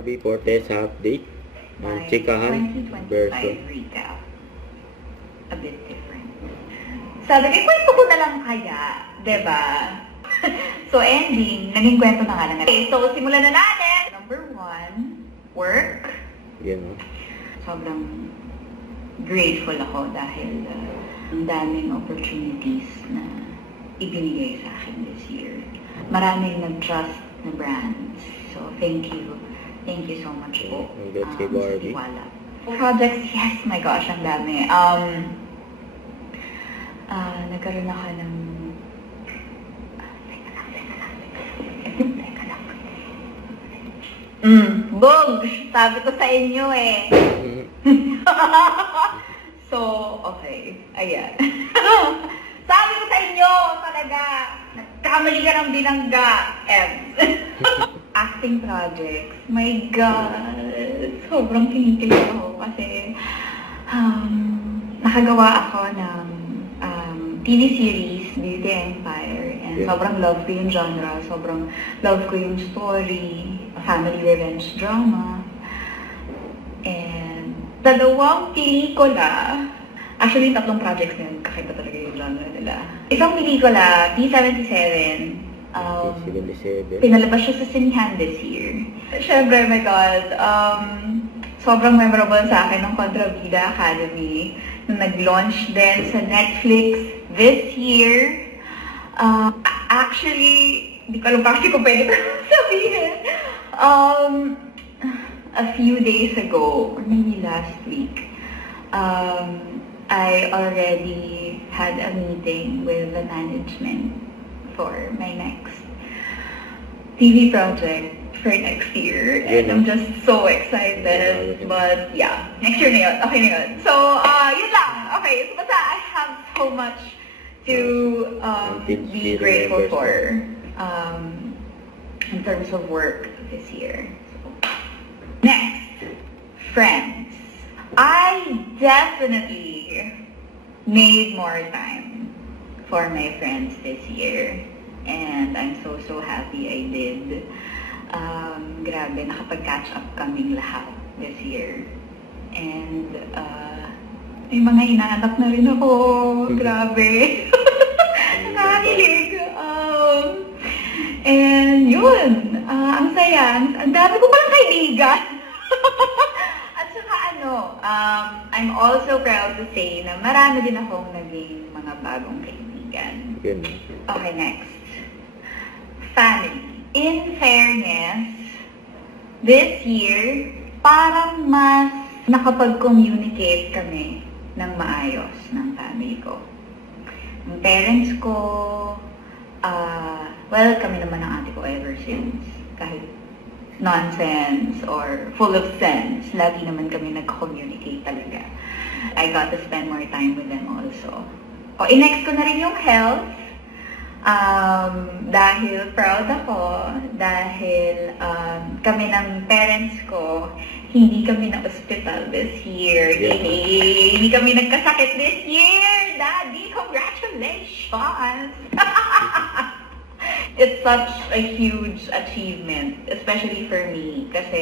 Barbie Fortesa update. My Chikahan 2025 version. recap. A bit different. Sabi ko, kwento ko na lang kaya, diba? So ending, naging kwento na nga lang. Okay, so simulan na natin. Number 1, work. Yan o. Sobrang grateful ako dahil ang daming opportunities na ibinigay sa akin this year. Maraming nag-trust na brands. So thank you. Thank you so much po. Congrats kay Barbie. Tiwala. Projects, yes, my gosh, ang dami. Nagkaroon ako ng... Teka lang. Bog! Sabi ko sa inyo eh. So, okay. Ayan. Sabi ko sa inyo, talaga, nagkamali ka ng binangga, acting projects. My God! Sobrang kinikilig ako kasi nakagawa ako ng TV series, Beauty Empire, and sobrang love ko yung genre, sobrang love ko yung story, family revenge drama, and dalawang pelikula. Actually, yung tatlong projects na yun, kakaiba talaga yung genre nila. Isang pelikula, P-77, 77. pinalabas siya sa sinihan this year. Siyempre, my God, sobrang memorable sa akin ng Contrabida Academy na nag-launch din sa Netflix this year. Actually, hindi ko alam kasi kung pwede ko sabihin. A few days ago, or maybe last week, I already had a meeting with the management for my next TV project for next year. And I'm just so excited. But yeah, next year na yun. Okay na yun. So, yun lang. Okay, so basta I have so much to be grateful for in terms of work this year. So, next, friends. I definitely made more time for my friends this year. And I'm so happy I did. Grabe, nakapag-catch up kaming lahat this year. And may mga inaanak na rin ako. Grabe. Nakakilig. And yun, ang saya. Ang dami ko palang kaibigan. At saka I'm also proud to say na marami din akong naging mga bagong kaibigan. Yan. Okay, next. Family. In fairness, this year, parang mas nakapag-communicate kami ng maayos ng family ko. Ang parents ko, well, kami naman ng ate ko ever since. Kahit nonsense or full of sense, lagi naman kami nag-communicate talaga. I got to spend more time with them also. I-next ko na rin yung health. Dahil proud ako, dahil kami ng parents ko, hindi kami na ospital this year. Yay! Hindi kami nagkasakit this year! Daddy, congratulations! It's such a huge achievement, especially for me, kasi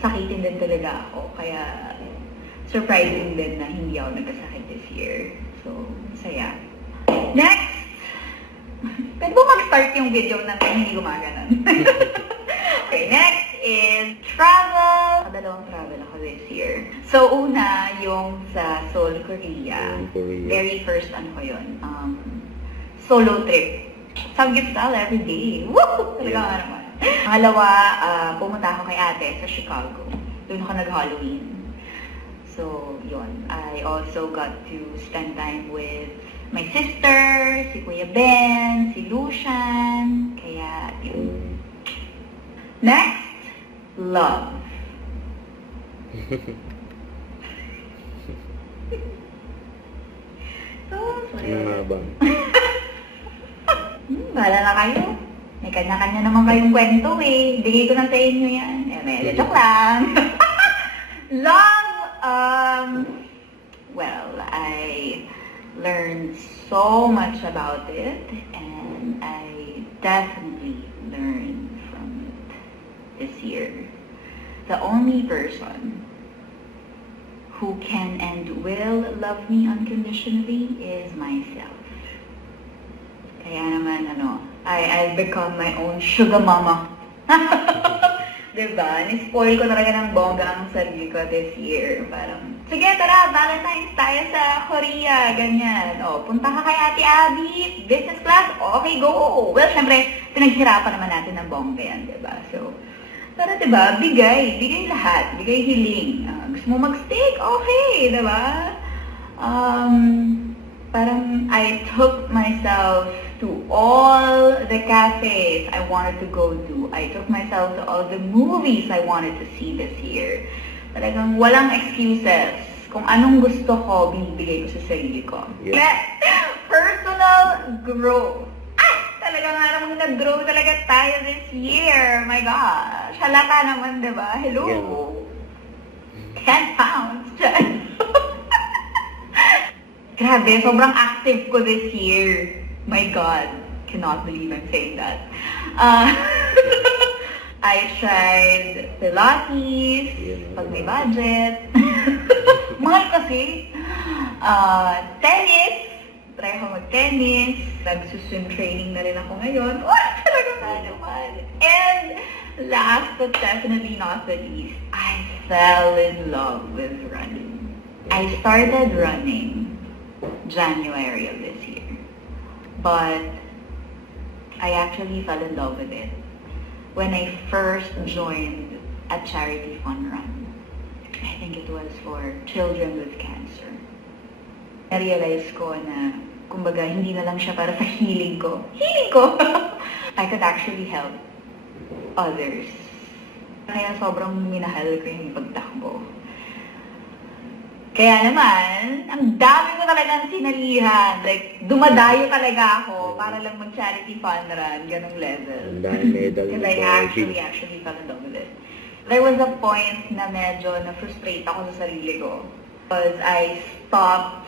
sakitin din talaga ako, kaya surprising din na hindi ako nagkasakit this year. So, saya. Next! Pwede mo mag-start yung video ng hindi gumaganon. Okay, next is travel. Dalawang travel ako this year. So, una, yung sa Seoul, Korea. Very first, ko yun, solo trip. Samgyeopsal every day. Woo! Talaga nga naman. Pangalawa, pumunta ako kay ate sa Chicago. Doon ako nag-Halloween. So, yun. I also got to spend time with my sister, si Kuya Ben, si Lucian. Kaya, yun. Next, love. So, sorry. Mahaba. Bahala na kayo. May kanya-kanya naman kayong kwento eh. Bigay ko na sa inyo yan. Joke lang. Love, well, I learned so much about it and I definitely learned from it this year. the only person who can and will love me unconditionally is myself. Kaya naman, I've become my own sugar mama. Diba? Ni-spoil ko talaga ng bongga ang sarili ko this year. Parang, sige, tara, Valentine's tayo sa Korea, ganyan. O, punta ka kay Ate Abby, business class, okay, go! Well, syempre, pinaghirapan naman natin ng bongga yan, diba? So, para diba, bigay lahat, bigay hiling. Gusto mo mag-steak, okay, diba? Parang I took myself to all the cafes I wanted to go to. I took myself to all the movies I wanted to see this year. Talagang walang excuses. Kung anong gusto ko, binibigay ko sa sarili ko. Yeah. Personal growth. Talaga nga namang nag-grow talaga tayo this year. My gosh. Halata naman, diba? Hello. Yeah. 10 pounds. Grabe, sobrang active ko this year. My God. Cannot believe I'm saying that. I tried Pilates, pag may budget. Mahal kasi. Tennis. Try ako mag-tennis. Nag-swim training na rin ako ngayon. Oh, talaga nga naman. And last but definitely not the least, I fell in love with running. I started running January of this year. But I actually fell in love with it when I first joined a charity fun run. I think it was for children with cancer. Na-realize ko na, kumbaga, hindi na lang siya para sa healing ko. Healing ko! I could actually help others. Kaya sobrang minahal ko yung pagtakbo. Kaya naman, ang dami ko talagang sinalihan. Like, dumadayo talaga ako para lang mag-charity fun run, ganong level. Ang dami medal Because mo I sa actually fell in love with it. There was a point na medyo na-frustrate ako sa sarili ko. Because I stopped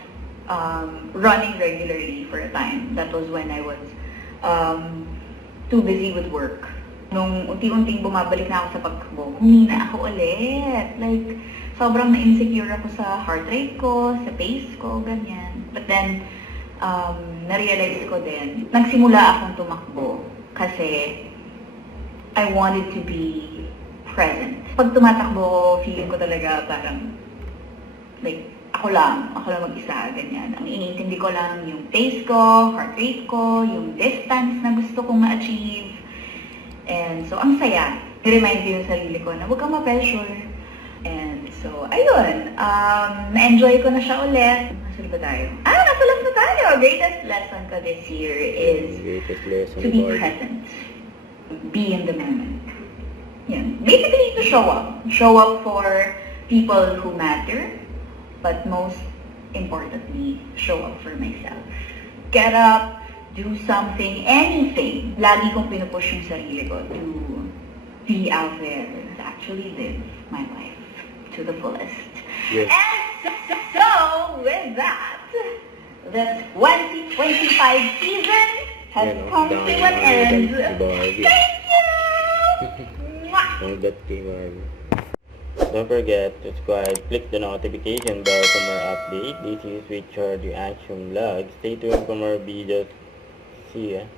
running regularly for a time. That was when I was too busy with work. Nung unti-unting bumabalik na ako sa pagtakbo, humina ako ulit. Like, sobrang na-insecure ako sa heart rate ko, sa pace ko, ganyan. But then, na-realize ko din, nagsimula akong tumakbo kasi I wanted to be present. Pag tumatakbo, feeling ko talaga parang, like, ako lang mag-isa, ganyan. Ang iniintindi ko lang yung pace ko, heart rate ko, yung distance na gusto kong ma-achieve. And so, ang saya. I-remind ko yung sarili ko na huwag kang ma-pressure. And so, ayun. Na-enjoy ko na siya ulit. Nasaan ba tayo? Nasa last na tayo. Greatest lesson ko this year is greatest lesson to be Barbie. present. Be in the moment. Yan. Basically, to show up. Show up for people who matter. But most importantly, show up for myself. Get up, do something, anything. Lagi kong pinupush yung sarili ko to be out there, to actually live my life to the fullest. Yes. And so, with that, the 2025 season has come to an end. Barbie. Thank you! Mwah! Ang that kay Barbie. Don't forget to subscribe, click the notification bell for more updates. This is Richard Reaction Vlog. Stay tuned for more videos. See ya.